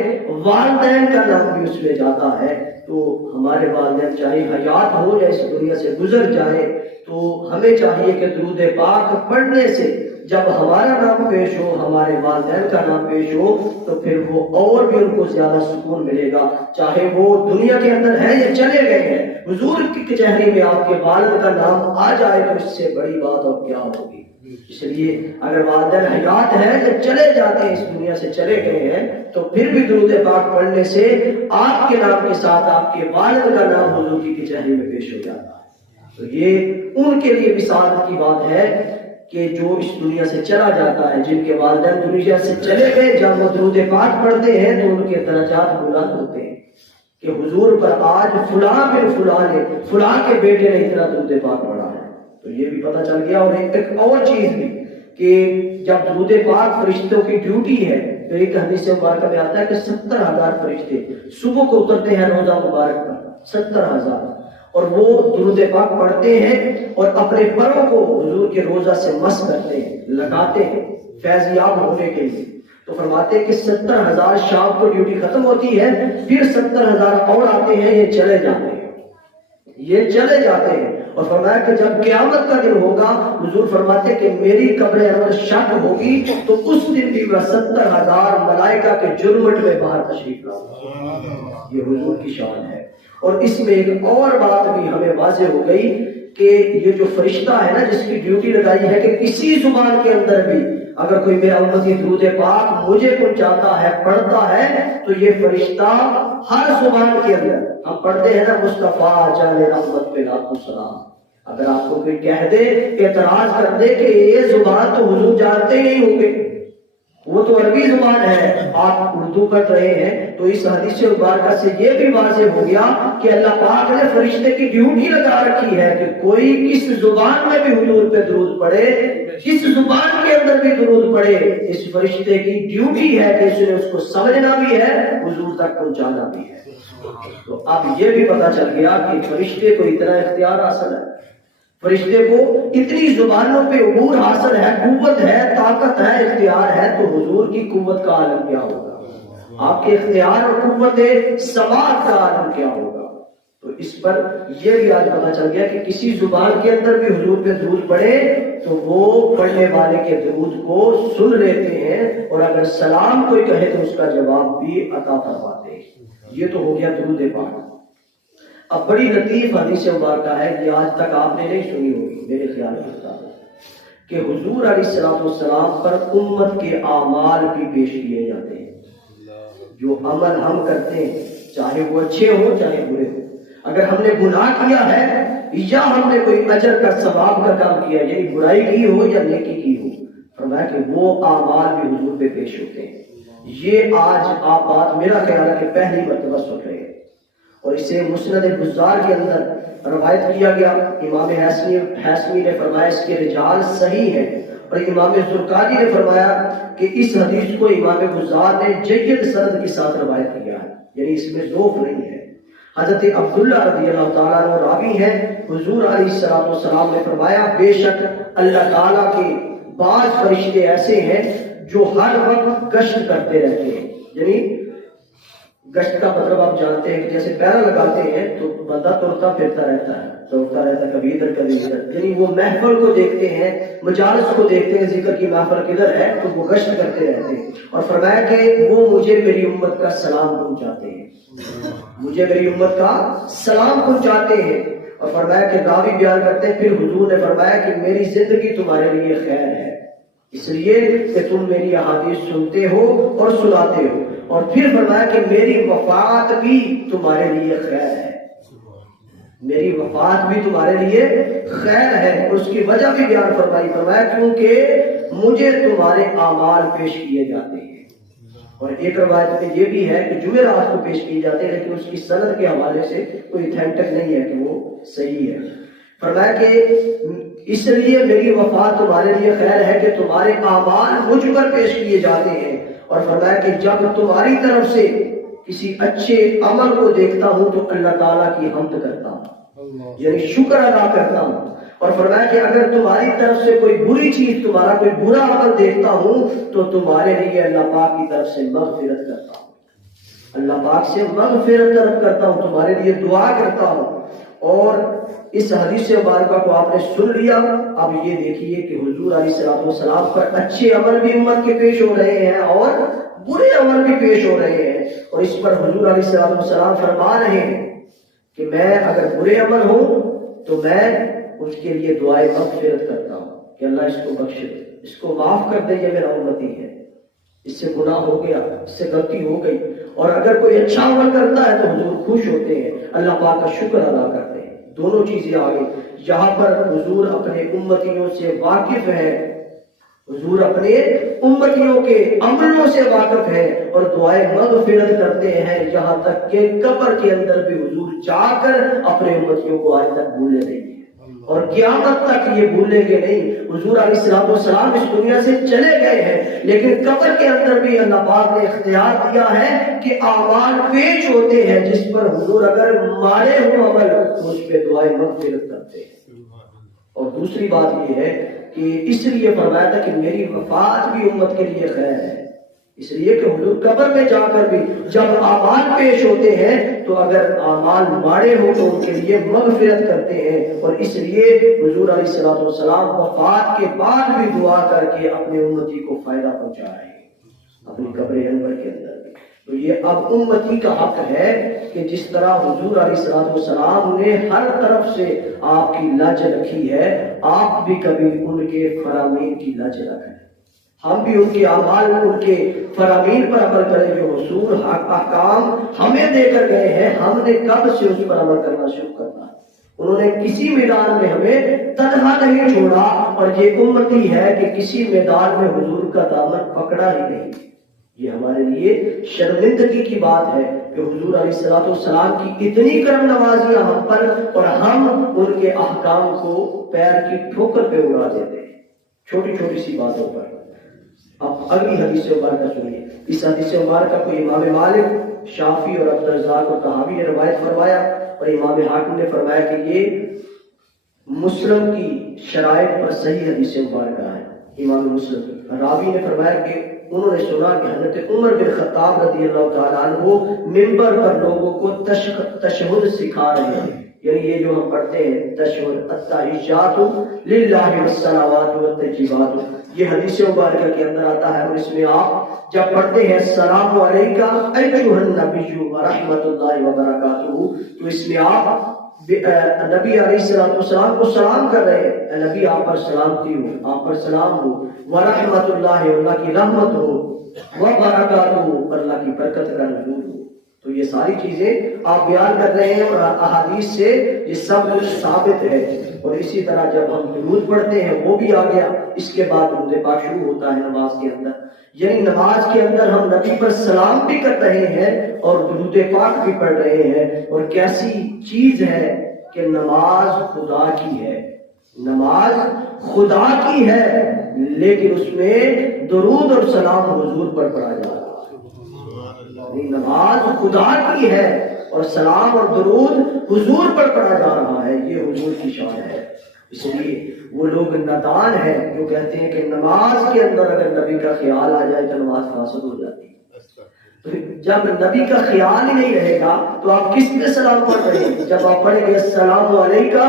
والدین کا نام بھی اس میں جاتا ہے. تو ہمارے والدین چاہے حیات ہو یا اس دنیا سے گزر جائے، تو ہمیں چاہیے کہ درود پاک پڑھنے سے جب ہمارا نام پیش ہو، ہمارے والدین کا نام پیش ہو، تو پھر وہ اور بھی ان کو زیادہ سکون ملے گا، چاہے وہ دنیا کے اندر ہے یا چلے گئے ہیں. حضور کی کچہری میں آپ کے والد کا نام آ جائے تو اس سے بڑی بات اور کیا ہوگی. اس لیے اگر والدین حیات ہیں جب چلے جاتے ہیں، اس دنیا سے چلے گئے ہیں، تو پھر بھی درود پاک پڑھنے سے آپ کے نام کے ساتھ آپ کے والد کا نام حضور کی کچہری میں پیش ہو جاتا ہے۔ تو یہ ان کے لیے بھی سعادت کی بات ہے کہ جو اس دنیا سے چلا جاتا ہے، جن کے والدین دنیا سے چلے گئے، جب وہ درود پاک پڑھتے ہیں تو ان کے درجات بلند ہوتے ہیں کہ حضور پر آج فلاں بن فلاں نے، فلاں کے بیٹے نے اتنا درود پاک پڑھا ہے۔ تو یہ بھی پتہ چل گیا۔ اور ایک اور چیز بھی کہ جب درود پاک فرشتوں کی ڈیوٹی ہے، تو ایک حدیث مبارکہ میں آتا ہے کہ 70,000 فرشتے صبح کو اترتے ہیں روزہ مبارک پر، 70,000، اور وہ درود پاک پڑھتے ہیں اور اپنے پروں کو حضور کے روزہ سے مس کرتے ہیں، لگاتے ہیں فیض یاب ہونے کے لیے۔ تو فرماتے ہیں کہ 70,000 شام کو ڈیوٹی ختم ہوتی ہے، پھر 70,000 اور آتے ہیں، یہ چلے جاتے ہیں، یہ چلے جاتے ہیں۔ اور فرمایا کہ جب قیامت کا دن ہوگا، حضور فرماتے کہ میری قبر اگر شک ہوگی تو اس دن بھی وہ 70,000 ملائکہ کے جرمٹ میں باہر تشریف لاؤں۔ یہ حضور کی شان ہے۔ اور اس میں ایک اور بات بھی ہمیں واضح ہو گئی کہ یہ جو فرشتہ ہے نا، جس کی ڈیوٹی لگائی ہے کہ کسی زبان کے اندر بھی اگر کوئی میرا امتی درود پاک مجھے پہنچاتا ہے، پڑھتا ہے، تو یہ فرشتہ ہر زبان کے اندر، ہم پڑھتے ہیں نا مصطفیٰ جان رحمت پہ لاکھوں سلام، اگر آپ کو کوئی کہہ دے، اعتراض کر دے کہ یہ زبان تو حضور جانتے نہیں ہوں گے، وہ تو عربی زبان ہے، آپ اردو پڑھ رہے ہیں، تو اس حدیث مبارکہ سے یہ بھی واضح ہو گیا کہ اللہ پاک نے فرشتے کی ڈیوٹی لگا رکھی ہے کہ کوئی کس زبان میں بھی حضور پہ درود پڑھے، جس زبان کے اندر بھی درود پڑھے، اس فرشتے کی ڈیوٹی ہے کہ اس نے اس کو سمجھنا بھی ہے، حضور تک پہنچانا بھی ہے۔ تو اب یہ بھی پتہ چل گیا کہ فرشتے کو اتنا اختیار حاصل ہے، فرشتے کو اتنی زبانوں پہ عبور حاصل ہے، قوت ہے، طاقت ہے، اختیار ہے، تو حضور کی قوت کا عالم کیا ہوگا، آپ کے اختیار اور قوت سماعت کا عالم کیا ہوگا۔ تو اس پر یہ بھی آج پتہ چل گیا کہ کسی زبان کے اندر بھی حضور پہ درود پڑھے تو وہ پڑھنے والے کے درود کو سن لیتے ہیں، اور اگر سلام کوئی کہے تو اس کا جواب بھی عطا فرماتے ہیں۔ یہ تو ہو گیا درود پاک۔ اب بڑی لطیف حدیث مبارکہ ہے کہ آج تک آپ نے نہیں سنی ہوگی میرے خیال میں، کہ حضور علیہ السلام پر امت کے اعمال بھی پیش کیے جاتے ہیں۔ جو عمل ہم کرتے ہیں، چاہے وہ اچھے ہوں چاہے برے ہوں، اگر ہم نے گناہ کیا ہے یا ہم نے کوئی اجر کا ثواب کا کام کیا، یعنی برائی کی ہو یا نیکی کی ہو، فرمایا کہ وہ اعمال بھی حضور پہ پیش ہوتے ہیں۔ یہ آج آپ بات میرا خیال ہے کہ پہلی مرتبہ سن رہے ہیں، اور اسے مسند بزار کے اندر روایت کیا گیا۔ امام حیثمی نے فرمایا اس کے رجال صحیح ہیں، اور امام زرقانی نے فرمایا کہ اس حدیث کو امام بزار نے جید سند کے ساتھ روایت کیا ہے، یعنی اس میں ضعف نہیں ہے۔ حضرت عبداللہ رضی اللہ تعالیٰ عنہ راوی ہے، حضور علیہ السلام نے فرمایا بے شک اللہ تعالیٰ کے بعض فرشتے ایسے ہیں جو ہر وقت گشت کرتے رہتے ہیں، یعنی گشت کا مطلب آپ جانتے ہیں کہ جیسے پیرا لگاتے ہیں تو بندہ توڑتا پھرتا رہتا ہے، توڑتا رہتا ہے کبھی ادھر کبھی ادھر، یعنی وہ محفل کو دیکھتے ہیں، مجالس کو دیکھتے ہیں، ذکر کی محفل کدھر ہے تو وہ گشت کرتے رہتے ہیں۔ اور فرمایا کہ وہ مجھے میری امت کا سلام پہنچاتے ہیں، مجھے میری امت کا سلام پہنچاتے ہیں۔ اور فرمایا کہ راوی بیان کرتے ہیں پھر حضور نے فرمایا کہ میری زندگی تمہارے لیے خیر ہے، اس لیے کہ تم میری احادیث سنتے ہو اور سناتے ہو، اور پھر فرمایا کہ میری وفات بھی تمہارے لیے خیر ہے، میری وفات بھی تمہارے لیے خیر ہے۔ اور اس کی وجہ بھی بیان فرمائی، فرمایا کیونکہ مجھے تمہارے اعمال پیش کیے جاتے ہیں۔ اور ایک روایت میں یہ بھی ہے کہ جمعرات کو پیش کیے جاتے ہیں، لیکن اس کی سند کے حوالے سے کوئی اتھینٹک نہیں ہے کہ وہ صحیح ہے۔ فرمایا کہ اس لیے میری وفات تمہارے لیے خیر ہے کہ تمہارے اعمال مجھ پر پیش کیے جاتے ہیں۔ اور فرمایا کہ جب تمہاری طرف سے کسی اچھے عمل کو دیکھتا ہوں تو اللہ تعالیٰ کی حمد کرتا ہوں، یعنی شکر ادا کرتا ہوں۔ اور فرمایا کہ اگر تمہاری طرف سے کوئی بری چیز، تمہارا کوئی برا عمل دیکھتا ہوں تو تمہارے لیے اللہ پاک کی طرف سے مغفرت کرتا ہوں، اللہ پاک سے مغفرت طلب کرتا ہوں، تمہارے لیے دعا کرتا ہوں۔ اور اس حدیث مبارکہ کو آپ نے سن لیا، اب یہ دیکھیے کہ حضور علیہ السلام پر اچھے عمل بھی امت کے پیش ہو رہے ہیں اور برے عمل بھی پیش ہو رہے ہیں، اور اس پر حضور علیہ السلام فرما رہے ہیں کہ میں اگر برے عمل ہوں تو میں اس کے لیے دعائے مغفرت کرتا ہوں، کہ اللہ اس کو بخش دے، اس کو معاف کر دے، یہ میرا امتی ہے، اس سے گناہ ہو گیا، اس سے غلطی ہو گئی۔ اور اگر کوئی اچھا عمل کرتا ہے تو حضور خوش ہوتے ہیں، اللہ پاک کا شکر ادا کرتے ہیں۔ دونوں چیزیں آ گئی۔ یہاں پر حضور اپنے امتیوں سے واقف ہے، حضور اپنے امتیوں کے عملوں سے واقف ہے اور دعائیں مغفرت کرتے ہیں، یہاں تک کہ قبر کے اندر بھی حضور جا کر اپنے امتیوں کو آج تک بھولے نہیں ہیں اور قیامت تک یہ بھولیں گے نہیں۔ حضور علیہ السلام اس دنیا سے چلے گئے ہیں، لیکن قبر کے اندر بھی اللہ پاک نے اختیار دیا ہے کہ اعمال پیش ہوتے ہیں جس پر حضور اگر مارے ہو عمل تو اس پہ دعائیں مغفرت کرتے ہیں۔ اور دوسری بات یہ ہے کہ اس لیے فرمایا تھا کہ میری وفات بھی امت کے لیے خیر ہے، اس لیے کہ حضور قبر میں جا کر بھی جب اعمال پیش ہوتے ہیں تو اگر اعمال ماڑے ہو تو ان کے لیے مغفرت کرتے ہیں، اور اس لیے حضور علیہ السلام وفات کے بعد بھی دعا کر کے اپنے امتی کو فائدہ پہنچا رہے ہیں اپنی قبر انور کے اندر بھی۔ تو یہ اب امتی کا حق ہے کہ جس طرح حضور علیہ السلام نے ہر طرف سے آپ کی لج رکھی ہے، آپ بھی کبھی ان کے فرامین کی لج رکھیں، ہم بھی ان کے اعمال، ان کے فرامین پر عمل کریں جو حضور احکام ہمیں دے کر گئے ہیں، ہم نے کب سے اس پر عمل کرنا شروع کرنا ہے۔ انہوں نے کسی میدان میں ہمیں تنہا نہیں چھوڑا، اور یہ امتی ہے کہ کسی میدان میں حضور کا دامن پکڑا ہی نہیں۔ یہ ہمارے لیے شرمندگی کی بات ہے کہ حضور علیہ السلام کی اتنی کرم نوازیاں ہم پر اور ہم ان کے احکام کو پیر کی ٹھوکر پہ اڑا دیتے ہیں چھوٹی چھوٹی سی باتوں پر۔ اب اگلی حدیث مبارکہ سنیے۔ اس حدیث مبارکہ کو امام مالک، شافعی اور عبدالرزاق اور طحاوی نے روایت فرمایا، اور امام حاکم نے فرمایا کہ یہ مسلم کی شرائط پر صحیح حدیث مبارکہ ہے۔ امام مسلم کی راوی نے فرمایا کہ انہوں نے سنا کہ حضرت عمر بن خطاب رضی اللہ تعالیٰ عنہ منبر پر لوگوں کو تشہد سکھا رہے ہیں، یعنی یہ جو ہم پڑھتے ہیں تشہد، التحیات للہ والصلوات والتجیبات، یہ حدیث مبارکہ کے اندر آتا ہے، اور اس میں آپ جب پڑھتے ہیں السلام علیکہ ایھا النبی ورحمۃ اللہ وبرکاتہ، تو اس میں آپ نبی علیہ السلام کو سلام کر رہے ہیں، اے نبی آپ پر سلامتی ہو، آپ پر سلام ہو، ورحمۃ اللہ، اللہ کی رحمت ہو، وبرکاتہ، اللہ کی برکت کا نزول ہو۔ تو یہ ساری چیزیں آپ بیان کر رہے ہیں اور احادیث سے یہ سب کچھ ثابت ہے۔ اور اسی طرح جب ہم درود پڑھتے ہیں وہ بھی آ گیا، اس کے بعد درود پاک شروع ہوتا ہے نماز کے اندر، یعنی نماز کے اندر ہم نبی پر سلام بھی کر رہے ہیں اور درود پاک بھی پڑھ رہے ہیں۔ اور کیسی چیز ہے کہ نماز خدا کی ہے، نماز خدا کی ہے، لیکن اس میں درود اور سلام حضور پر پڑھا جا رہا ہے۔ نماز خدا کی ہے اور سلام اور درود حضور پر پڑھا جا رہا ہے، یہ حضور کی شان ہے۔ اس لیے وہ لوگ نادان ہیں جو کہتے ہیں کہ نماز کے اندر اگر نبی کا خیال آ جائے تو نماز فاسد ہو جاتی ہے۔ تو جب نبی کا خیال ہی نہیں رہے گا تو آپ کس پہ سلام پڑھ رہے ہیں؟ جب آپ پڑھیں گے السلام علیکہ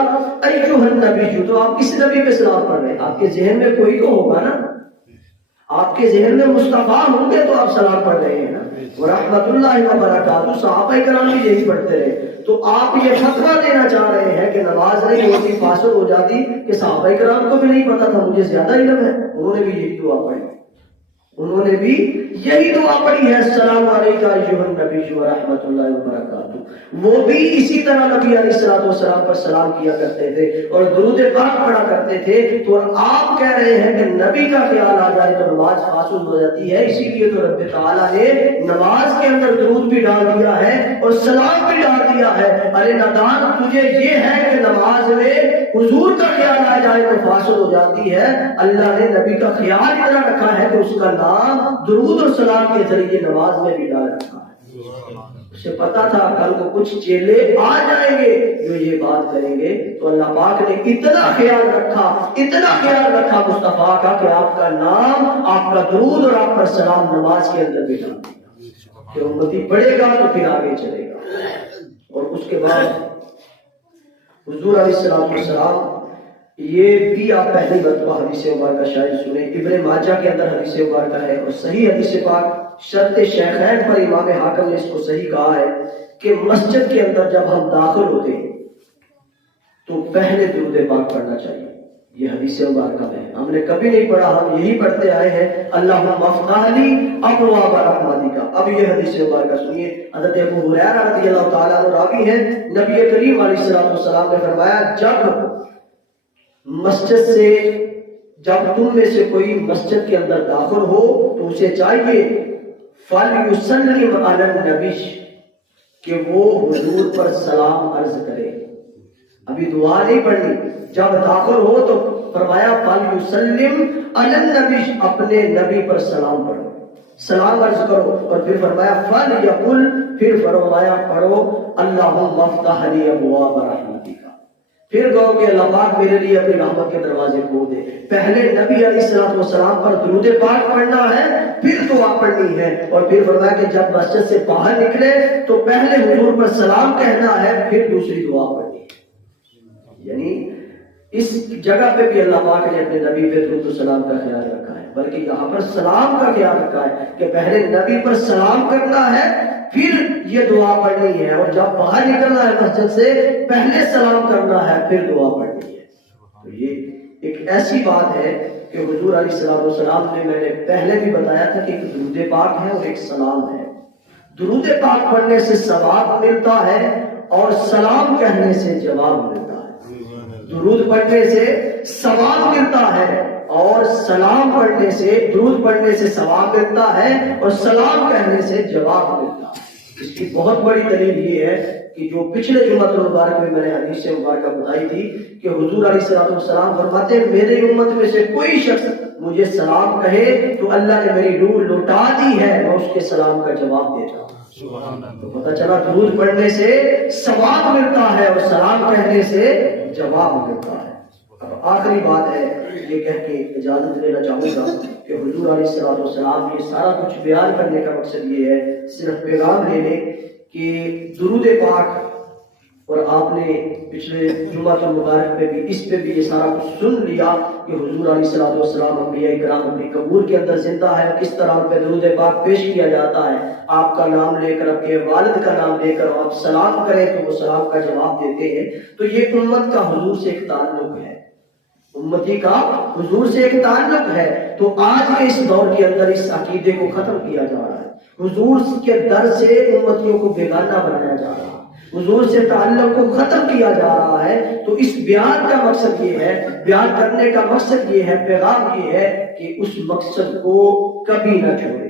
ایھا النبی، تو آپ کس نبی پہ سلام پڑھ رہے ہیں؟ آپ کے ذہن میں کوئی تو ہوگا نا، آپ کے ذہن میں مصطفیٰ ہوں گے تو آپ سلام پڑھ رہے ہیں نا، ورحمۃ اللہ وبرکاتہ، صحابہ کرام بھی یہی پڑھتے رہے۔ تو آپ یہ فتویٰ دینا چاہ رہے ہیں کہ نماز نہیں ہوتی، فاسد ہو جاتی، کہ صحابہ کرام کو بھی نہیں پتا تھا، مجھے زیادہ علم ہے، انہوں نے بھی یہی دعا پڑھی، انہوں نے بھی یہی دعا پڑھی ہے السلام علیکہ ایھا النبی ورحمۃ اللہ وبرکاتہ۔ وہ بھی اسی طرح نبی علیہ السلام پر سلام کیا کرتے تھے اور درود پاک پڑھا کرتے تھے۔ تو آپ کہہ رہے ہیں کہ نبی کا خیال آ جائے تو نماز فاسد ہو جاتی ہے، اسی لیے تو رب تعالیٰ نے نماز کے اندر درود بھی ڈال دیا ہے اور سلام بھی ڈال دیا ہے۔ ارے نادان، تجھے یہ ہے کہ نماز میں حضور کا خیال آ جائے تو فاسد ہو جاتی ہے، اللہ نے نبی کا خیال اتنا رکھا ہے کہ اس کا نام درود اور سلام کے ذریعے نماز میں بھی ڈال رکھا ہے۔ اسے پتا تھا کل کو کچھ چیلے آ جائیں گے جو یہ بات کریں گے، تو اللہ پاک نے اتنا خیال رکھا مصطفیٰ کا کہ آپ کا نام، آپ کا درود اور آپ پر سلام نماز کے اندر بھی ڈال دیا کہ امتی پڑھے گا تو پھر آگے چلے گا۔ اور اس کے بعد حضور علیہ السلام، یہ بھی آپ پہلی مرتبہ حدیث مبارکہ شاید سنیں، ابن ماجہ کے اندر حدیث مبارکہ ہے اور صحیح حدیث پاک، شرط شیخین پر امام حاکم نے اس کو صحیح کہا ہے کہ مسجد کے اندر جب ہم داخل ہوتے ہیں تو پہلے درود پاک پڑھنا چاہیے۔ یہ حدیث مبارکہ میں ہم نے کبھی نہیں پڑھا، ہم یہی پڑھتے آئے ہیں اللہم افتح لی ابواب رحمتک۔ اب یہ حدیث مبارکہ سنیے، حضرت ابو ہریرہ رضی اللہ تعالیٰ عنہ راوی ہیں، نبی کریم علیہ السلام نے فرمایا جب تم میں سے کوئی مسجد کے اندر داخل ہو تو اسے چاہیے فَلْيُسَلِّمْ عَلَى النَّبِيِّ کہ وہ حضور پر سلام عرض کرے۔ ابھی دعا نہیں پڑھنی، جب داخل ہو تو فرمایا فَلْيُسَلِّمْ عَلَى النَّبِيِّ اپنے نبی پر سلام پڑھو، سلام عرض کرو، اور پھر فرمایا فَلْيَقُلْ پھر فرمایا پڑھو اللہم افتح لی ابواب رحمتک، پھر کہو کہ اللہ پاک میرے لیے اپنی رحمت کے دروازے کھول دے۔ پہلے نبی علیہ السلام پر درود پاک پڑھنا ہے، پھر دعا پڑھنی ہے، اور پھر فرمایا کہ جب مسجد سے باہر نکلے تو پہلے حضور پر سلام کہنا ہے، پھر دوسری دعا پڑھنی ہے۔ یعنی اس جگہ پہ بھی اللہ پاک نے اپنے نبی پہ درود و سلام کا خیال رکھا ہے، بلکہ یہاں پر سلام کا خیال رکھا ہے کہ پہلے نبی پر سلام کرنا ہے، پھر یہ دعا پڑھنی ہے، اور جب باہر نکلنا ہے مسجد سے پہلے سلام کرنا ہے، پھر دعا پڑھنی ہے۔ تو یہ ایک ایسی بات ہے کہ حضور علیہ السلام نے، میں نے پہلے بھی بتایا تھا کہ ایک درود پاک ہے اور ایک سلام ہے۔ درود پاک پڑھنے سے ثواب ملتا ہے اور سلام کہنے سے جواب ملتا ہے۔ درود پڑھنے سے ثواب ملتا ہے اور سلام پڑھنے سے، درود پڑھنے سے ثواب ملتا ہے اور سلام کہنے سے جواب ملتا ہے۔ اس کی بہت بڑی دلیل یہ ہے کہ جو پچھلے جمعۃ المبارک میں نے حدیث مبارکہ بتائی تھی کہ حضور علیہ السلام فرماتے ہیں میرے امت میں سے کوئی شخص مجھے سلام کہے تو اللہ نے میری روح لوٹا دی ہے، میں اس کے سلام کا جواب دیتا ہوں۔ تو پتہ چلا درود پڑھنے سے ثواب ملتا ہے اور سلام کہنے سے جواب ملتا ہے۔ اب آخری بات ہے، یہ کہہ کے اجازت لینا چاہوں گا کہ حضور علیہ السلام یہ سارا کچھ بیان کرنے کا مقصد یہ ہے، صرف پیغام لے لیں کہ درود پاک، اور آپ نے پچھلے جمعہ المبارک پہ بھی اس پہ بھی یہ سارا کچھ سن لیا کہ حضور علیہ السلام انبیاء کرام اپنی قبور کے اندر زندہ ہے، کس طرح پہ درود پاک پیش کیا جاتا ہے، آپ کا نام لے کر، آپ کے والد کا نام لے کر آپ سلام کریں تو وہ سلام کا جواب دیتے ہیں۔ تو یہ امت کا حضور سے ایک تعلق ہے، امتی کا حضور سے ایک تعلق ہے۔ تو آج کے اس دور کے اندر اس عقیدے کو ختم کیا جا رہا ہے، حضور کے در سے امتیوں کو بیگانہ بنایا جا رہا ہے، حضور سے تعلق کو ختم کیا جا رہا ہے۔ تو اس بیان کا مقصد یہ ہے، بیان کرنے کا مقصد یہ ہے، پیغام یہ ہے کہ اس مقصد کو کبھی نہ چھوڑے۔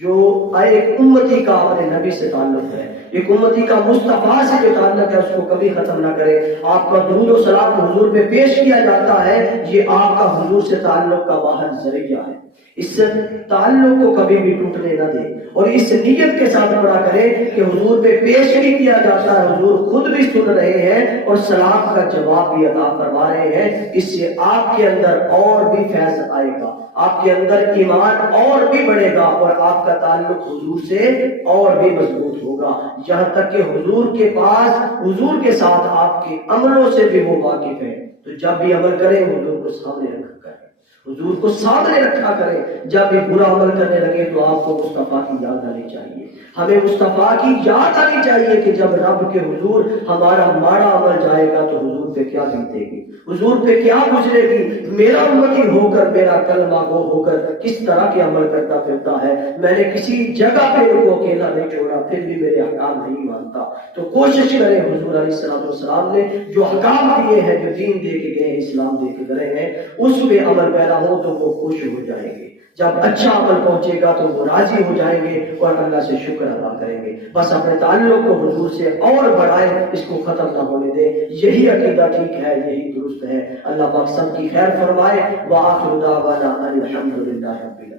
جو ایک امتی کا اپنے نبی سے تعلق ہے، ایک امتی کا مصطفیٰ سے جو تعلق ہے، اس کو کبھی ختم نہ کرے۔ آپ کا درود و سلام حضور پہ پیش کیا جاتا ہے، یہ آپ کا حضور سے تعلق کا واحد ذریعہ ہے۔ اس سے تعلق کو کبھی بھی ٹوٹنے نہ دے، اور اس نیت کے ساتھ پڑھا کرے کہ حضور پہ پیش بھی کیا جاتا ہے، حضور خود بھی سن رہے ہیں اور سلام کا جواب بھی عطا فرما رہے ہیں۔ اس سے آپ کے اندر اور بھی فیض آئے گا، آپ کے اندر ایمان اور بھی بڑھے گا، اور آپ کا تعلق حضور سے اور بھی مضبوط ہوگا، یہاں تک کہ حضور کے پاس، حضور کے ساتھ آپ کے عملوں سے بھی وہ واقف ہے۔ تو جب بھی عمل کریں حضور کو سامنے رکھا کریں، حضور کو سامنے رکھا کریں۔ جب بھی برا عمل کرنے لگے تو آپ کو مصطفیٰ کی یاد آنی چاہیے، ہمیں مصطفیٰ کی یاد آنی چاہیے کہ جب رب کے حضور ہمارا ماڑا عمل جائے گا تو حضور پہ کیا بیتے گی، حضور پہ کیا گزرے گی۔ میرا امتی ہو کر، میرا کلمہ گو ہو کر کس طرح کے عمل کرتا پھرتا ہے، میں نے کسی جگہ پہ ان کو اکیلا نہیں چھوڑا، پھر بھی میرے احکام نہیں مانتا۔ تو کوشش کریں، حضور علیہ السلام نے جو احکام دیے ہیں، جو دین دے کے گئے ہیں، اسلام دے کے گئے ہیں، اس پہ عمل پیدا ہو تو وہ خوش ہو جائیں گے۔ جب اچھا عمل پہنچے گا تو وہ راضی ہو جائیں گے اور اللہ سے شکر ادا کریں گے۔ بس اپنے تعلق کو حضور سے اور بڑھائیں، اس کو ختم نہ ہونے دیں۔ یہی عقیدہ ٹھیک ہے، یہی درست ہے۔ اللہ پاک سب کی خیر فرمائے۔ وآخر دعوانا ان الحمد للہ رب العالمین۔